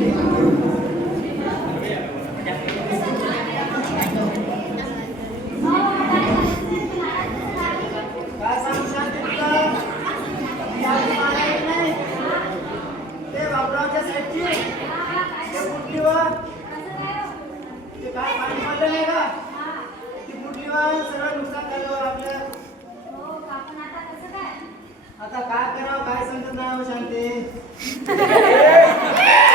Thank you. आता काय करावं काय समजत नाही शांती?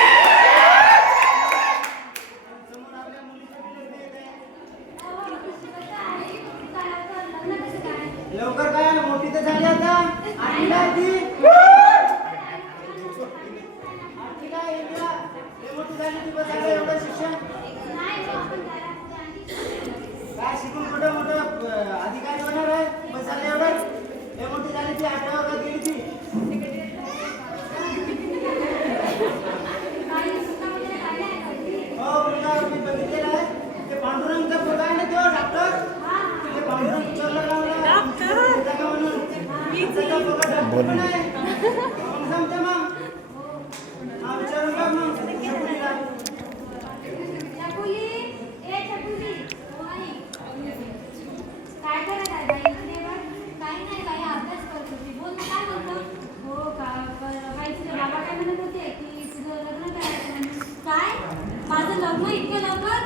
इतकं लवकर?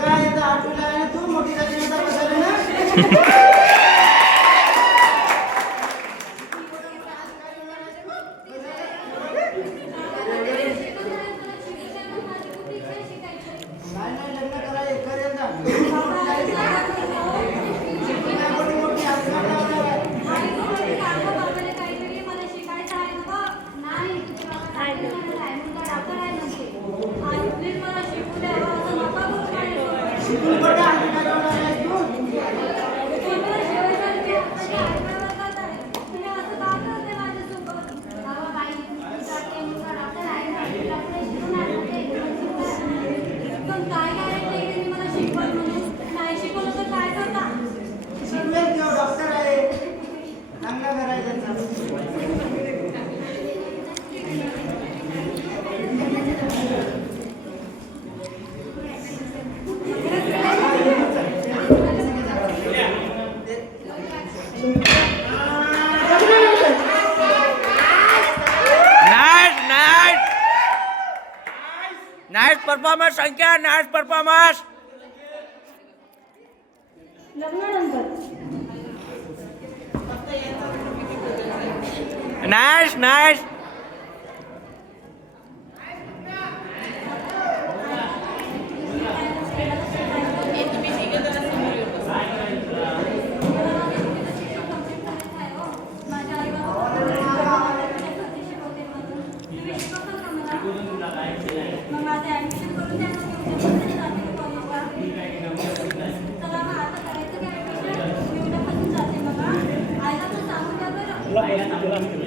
काय आठवीला आहे तू? मोठी झाली ना? परफॉर्मन्स संख्या नाच परफॉर्मन्स. नाश नाश Yeah, I'm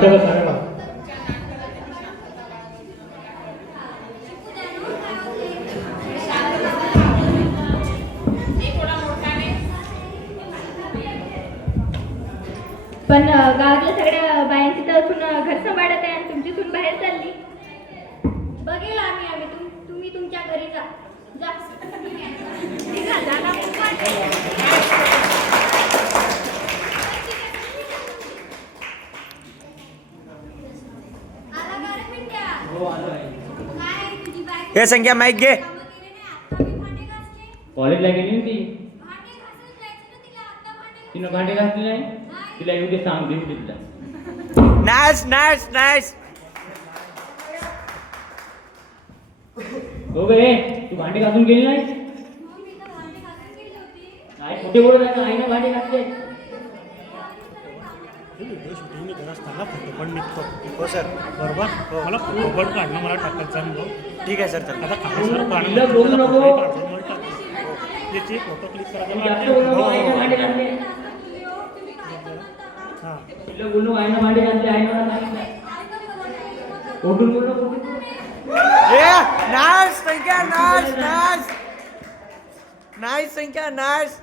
नाटकाला सांगा ना. पण गावातल्या सगळ्या बायांची तर असून घर सांभाळत आहे आणि तुमची सून बाहेर चालली. बघेल आम्ही आम्ही. तुम तुम्ही तुमच्या घरी जा. जा. ते संख्या माहीत घे कॉलेज लागेली ना ती तिनं भांडे घासली नाही तिला एवढे सांग देऊ तिला नाच नाच नाच हो गे तू भांडे घासून गेली नाही काय कुठे बोलत आहे ना भांडे घासले करत असताना फोटो पण निघतो. हो सर. बरोबर? हो मला फोटो पण काढणं मला टाकत जा मग ठीक आहे सर चल आता काढणं बोलू मला नको. फोटो. याचे क्लिक तू करायला जास्त बोलू नको हो, आईनं हो. भांडे घासले तुम्ही हो, तुम्ही काय तर म्हणता का? हां तिला बोलू नको आईनं भांडे घासले आईनं मला सांगितलं आई तर बोलत आहे. उठून बोलू नको ये नाईस संख्या नाईस नाईस नाईस संख्या नाईस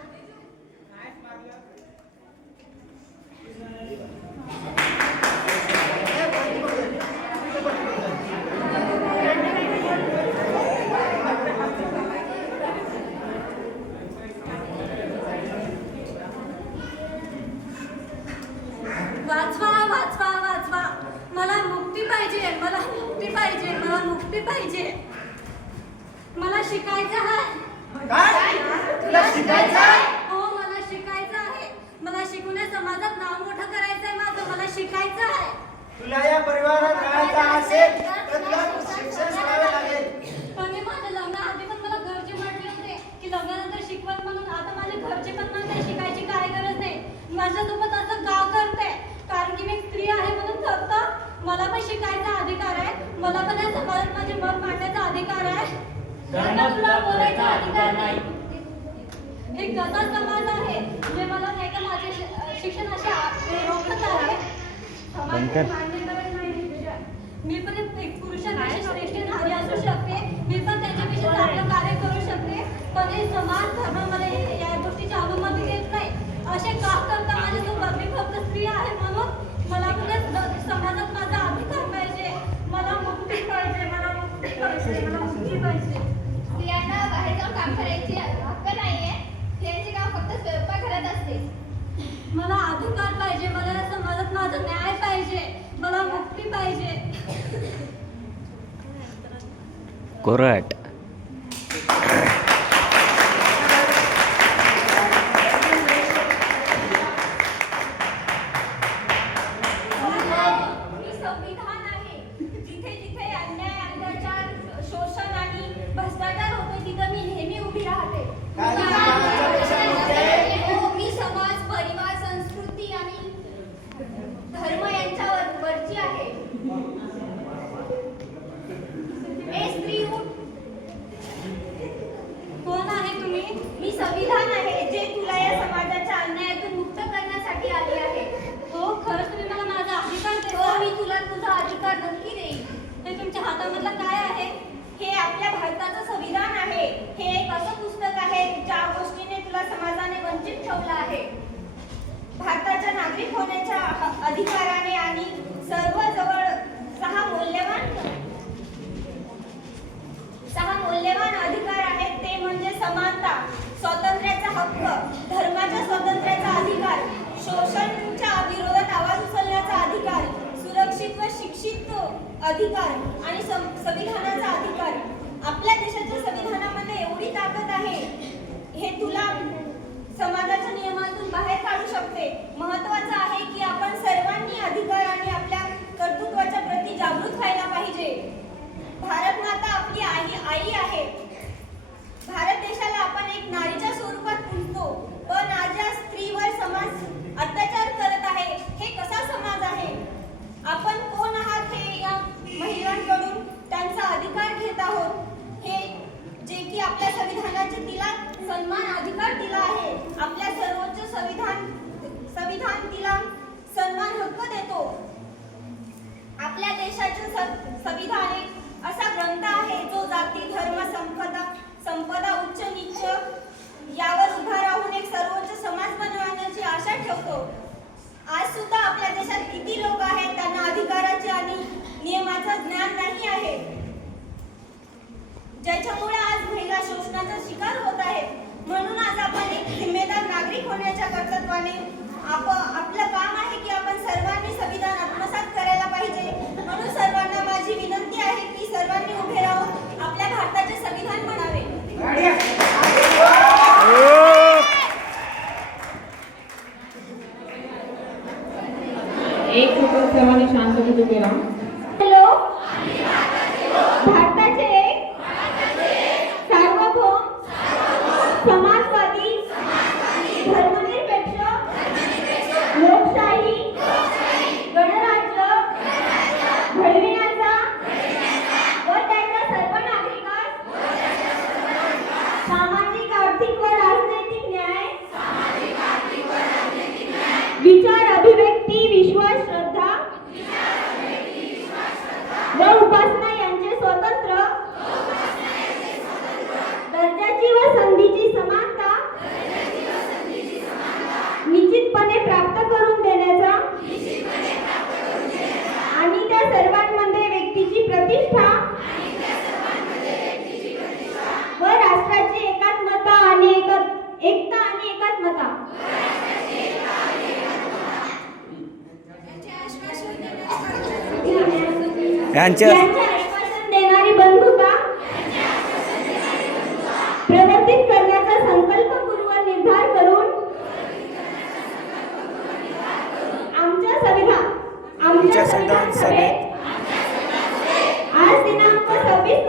वाचवा वाचवा वाचवा मला मुक्ती पाहिजे मला मुक्ती पाहिजे मला मुक्ती पाहिजे मला शिकायचं आहे काय तुला शिकायचं आहे? हो मला शिकायचं आहे मला शिकून या समाजात नाव मोठं करायचं आहे माझं मला शिकायचं आहे तुला या परिवारात राहायचं असेल तर तुला शिक्षण करावे लागेल. पण मी माझ्या लग्नाआधी पण मला घरचे म्हटले होते की लग्नानंतर शिकवत म्हणून आता माझे घरचे पण म्हणते शिकायची काय गरज नाही. माझ्यासोबत असं का करते? कारण की मी एक स्त्री आहे म्हणून फक्त मला पण शिकायचा अधिकार आहे. मला पण या समाजात माझे मत मांडण्याचा अधिकार आहे. तुला बोलायचा अधिकार नाही. एक कसा समाज आहे? जे मला नाही का माझे शि- शिक्षणाशी आ- मी पण एक एक पुरुषांपेक्षा श्रेष्ठ नारी असू शकते. मी पण त्याच्यापेक्षा चांगलं कार्य करू शकते. पण हे समाज धर्म मला या गोष्टीची अनुमती देत नाही. असे का करता माझ्यासोबत मी फक्त स्त्री आहे म्हणून मला पण Correct. ठेवला आहे. भारताच्या नागरिक होण्याच्या अधिकाराने आणि सर्व जवळ सहा मौल्यवान सहा मौल्यवान अधिकार आहेत ते म्हणजे समानता स्वातंत्र्याचा हक्क धर्माच्या स्वातंत्र्याचा अधिकार शोषणच्या विरोधात आवाज उचलण्याचा अधिकार सुरक्षित व शिक्षित अधिकार आणि संविधानाचा अधिकार. आपल्या देशाच्या संविधानामध्ये एवढी ताकद आहे. हे तुला समाजाच्या नियमातून बाहेर काढू शकते. महत्वाचं आहे की आपण सर्वांनी अधिकार आणि आपल्या कर्तृत्वाच्या प्रती जागृत व्हायला पाहिजे. भारत माता आपली आई आई आहे. भारत देशाला आपण एक नारीच्या स्वरूपात पूजतो. पण आज या स्त्रीवर यांच्या देणारी बंधुता प्रवर्तित करण्याचा संकल्पपूर्व निर्धार करून आमच्या संविधान आमच्या संविधान सभेत आज दिनांक सव्वीस